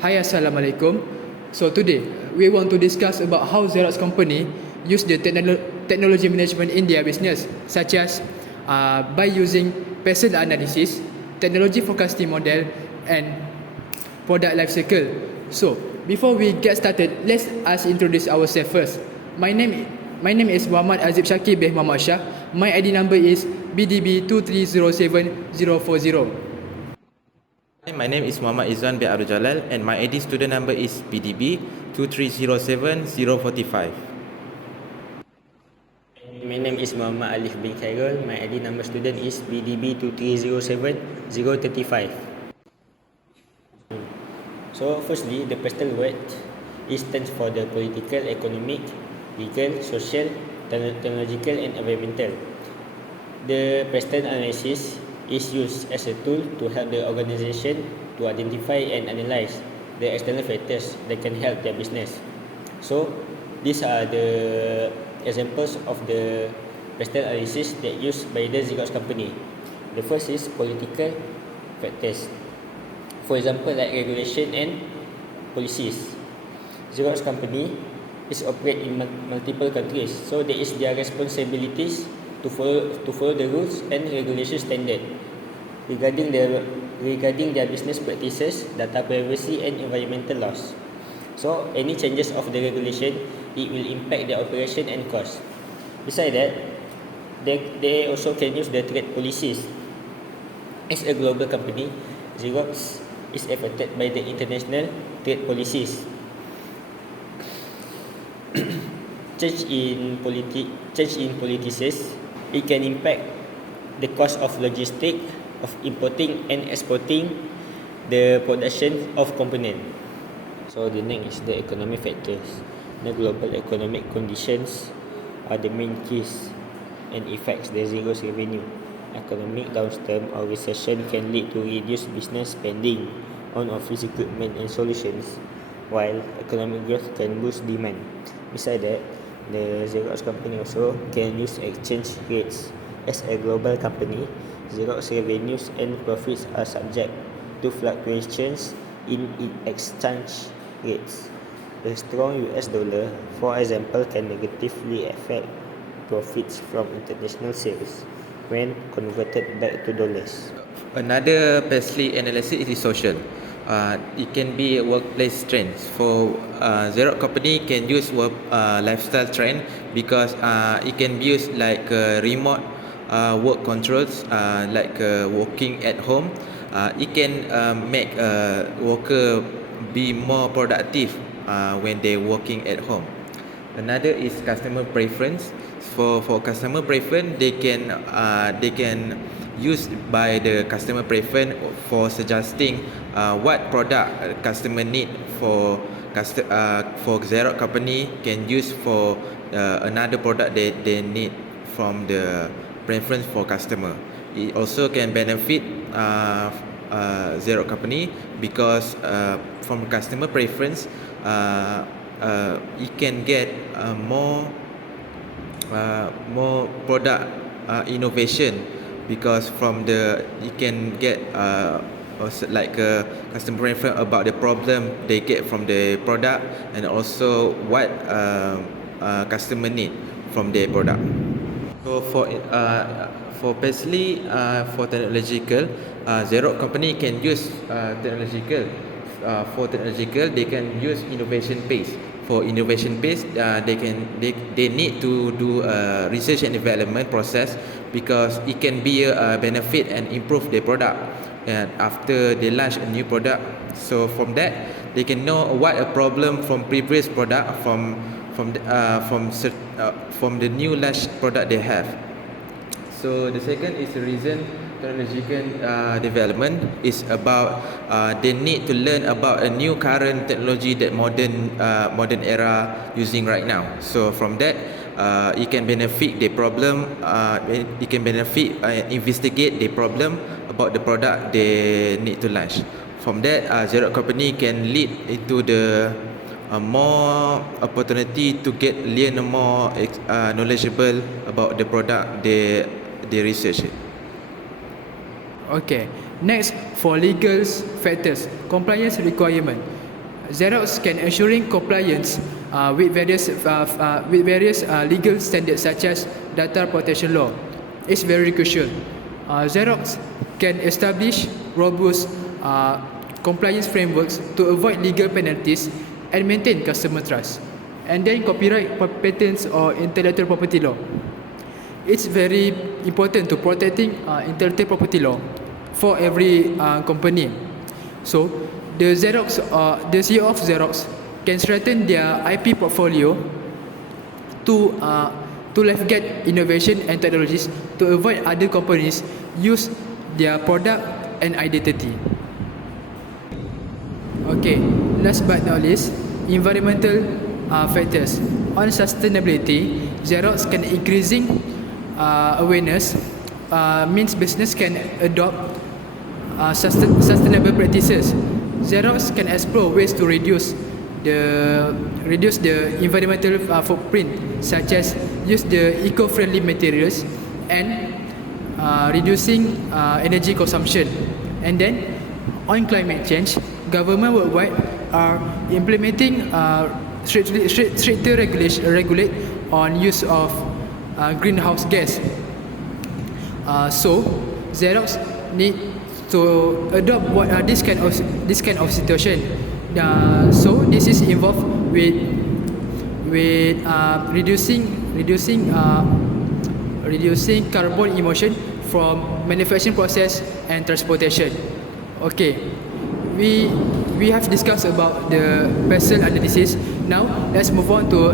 Hi, Assalamualaikum. So today we want to discuss about how Xerox company use the technology management in their business, such as by using passive analysis, technology forecasting model, and product life cycle. So before we get started, let's us introduce ourselves first. My name is Muhammad Azib Shakir bin Muhammad Shah. My ID number is BDB 2307040. Hi, my name is Muhammad Izwan bin Abdul Jalal and my ID student number is BDB 2307045. My name is Muhammad Alif bin Khairul. My ID number student is BDB 2307035. So firstly, the pastel word stands for the political, economic, legal, social, technological and environmental. The pastel analysis is used as a tool to help the organization to identify and analyze the external factors that can help their business. So these are the examples of the pastel analysis that used by the Xerox company. The first is political factors. For example, like regulation and policies. Xerox company is operate in multiple countries, so there is their responsibilities to follow the rules and regulation standard regarding their business practices, data privacy and environmental laws. So any changes of the regulation, it will impact their operation and cost. Besides that, they also can use the trade policies. As a global company, Xerox is affected by the international trade policies. Change in policies, it can impact the cost of logistics, of importing and exporting the production of component. So the next is the economic factors. The global economic conditions are the main keys and affects the Xerox revenue. Economic downturn or recession can lead to reduced business spending on office equipment and solutions, while economic growth can boost demand. Besides that, the Xerox company also can use exchange rates. As a global company, Xerox revenues and profits are subject to fluctuations in exchange rates. The strong US dollar, for example, can negatively affect profits from international sales when converted back to dollars. Another pastel analysis is social. It can be a workplace trends. For Xerox company can use lifestyle trend because it can be used like remote work controls, like working at home. It can make worker be more productive when they working at home. Another is customer preference. For customer preference, they can use by the customer preference for suggesting what product customer need for Xerox company can use for another product they need from the preference for customer. It also can benefit Xerox company because from customer preference, it can get more product innovation, because from the it can get like a customer preference about the problem they get from the product, and also what customer need from their product. So for basically for technological, Xerox company can use technological. For technological, they can use innovation base. For innovation base, they need to do a research and development process, because it can be a benefit and improve their product. And after they launch a new product, so from that they can know what a problem from previous product from the new launch product they have. So the second is the reason technological development is about they need to learn about a new current technology that modern era using right now. So from that, it can benefit the problem. It can benefit investigate the problem about the product they need to launch. From that, Xerox company can lead into the more opportunity to learn more knowledgeable about the product they research it. Okay. Next, for legal factors, compliance requirement. Xerox can ensuring compliance with various legal standards such as data protection law. It's very crucial. Xerox can establish robust compliance frameworks to avoid legal penalties and maintain customer trust. And then copyright, patents or intellectual property law. It's very important to protecting intellectual property law for every company. So the CEO of Xerox can strengthen their IP portfolio to lifeguard innovation and technologies to avoid other companies use their product and identity. Okay, last but not least, environmental factors. On sustainability, Xerox can increasing awareness means business can adopt sustainable practices. Xerox can explore ways to reduce the environmental footprint, such as use the eco-friendly materials and reducing energy consumption. And then on climate change, government worldwide are implementing stricter regulate on use of greenhouse gas. So Xerox need to adopt this kind of situation. So this is involved with reducing carbon emission from manufacturing process and transportation. Okay, we have discussed about the parcel analysis. Now let's move on to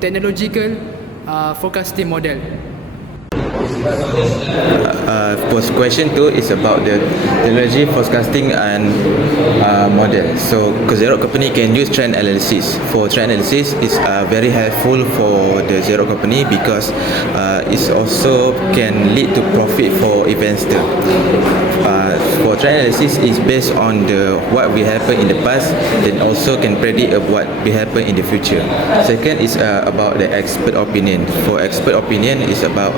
technological forecasting model. For question 2 is about the technology forecasting and model. So Xerox company can use trend analysis. For trend analysis, it's very helpful for the Xerox company because it also can lead to profit for investor. For trend analysis, is based on what will happen in the past, then also can predict what will happen in the future. Second is about the expert opinion. For expert opinion, is about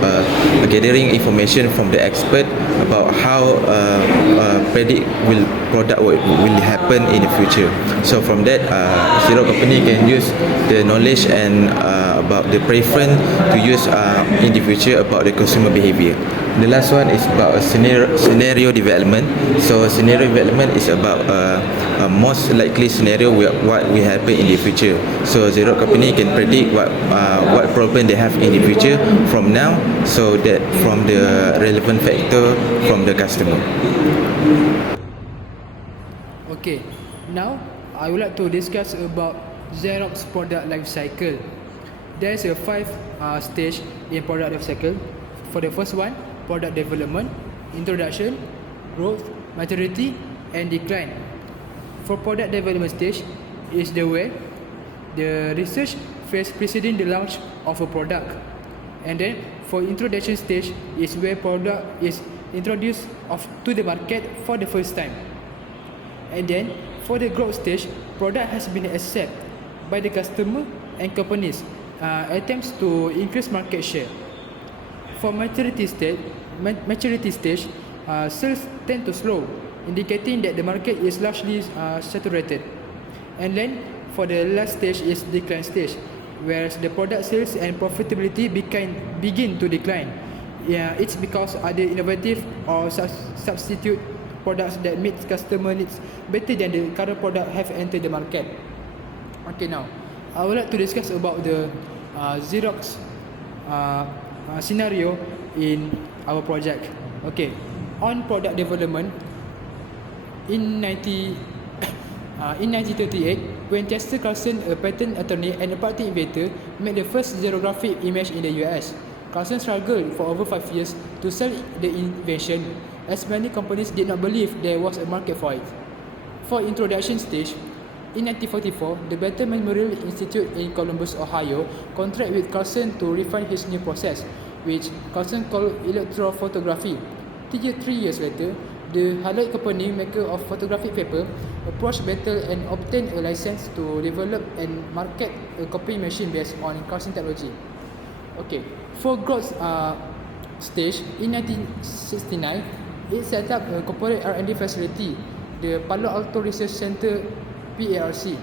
gathering information from the expert about how predict product will happen in the future. So from that, Xerox company can use the knowledge and about the preference to use in the future about the consumer behavior. The last one is about scenario development. So scenario development is about most likely scenario what will happen in the future. So Xerox company can predict what problem they have in the future from now, so that from the relevant factor from the customer. Okay, now I would like to discuss about Xerox product life cycle. There's a 5 stage in product life cycle. For the first one, product development, introduction, growth, maturity, and decline. For product development stage is the way the research phase preceding the launch of a product. And then for introduction stage is where product is introduced to the market for the first time. And then for the growth stage, product has been accepted by the customer and companies attempts to increase market share. For maturity stage, sales tend to slow, indicating that the market is largely saturated. And then for the last stage is decline stage, whereas the product sales and profitability begin to decline. It's because other innovative or substitute products that meet customer needs better than the current product have entered the market. Okay, now I would like to discuss about the Xerox scenario in our project. Okay, on product development in 1938, when Chester Carlson, a patent attorney and a patent inventor, made the first xerographic image in the US. Carlson struggled for over 5 years to sell the invention, as many companies did not believe there was a market for it. For introduction stage, in 1944, the Better Memorial Institute in Columbus, Ohio, contracted with Carlson to refine his new process, which Carlson called electrophotography. 3 years later, the Hallett Company, maker of photographic paper, approached Better and obtained a license to develop and market a copying machine based on Carlson technology. Okay, for growth stage, in 1969, it set up a corporate R&D facility the Palo Alto Research Center (PARC)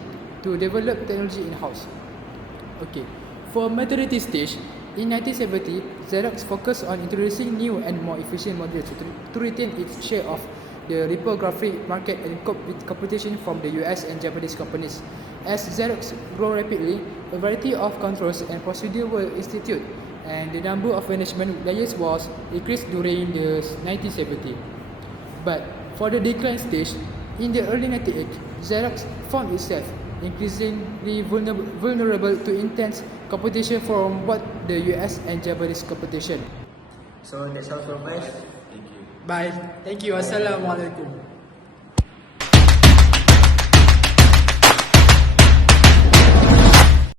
to develop technology in-house. Okay, for maturity stage, in 1970, Xerox focused on introducing new and more efficient modules to retain its share of the lithography market and cope with competition from the US and Japanese companies. As Xerox grew rapidly, a variety of controls and procedures were instituted, and the number of management layers was increased during the 1970s. But for the decline stage, in the early 1980s, Xerox found itself increasingly vulnerable to intense competition from both the US and Japanese competition. So that's all from us. Bye. Thank you. Assalamualaikum.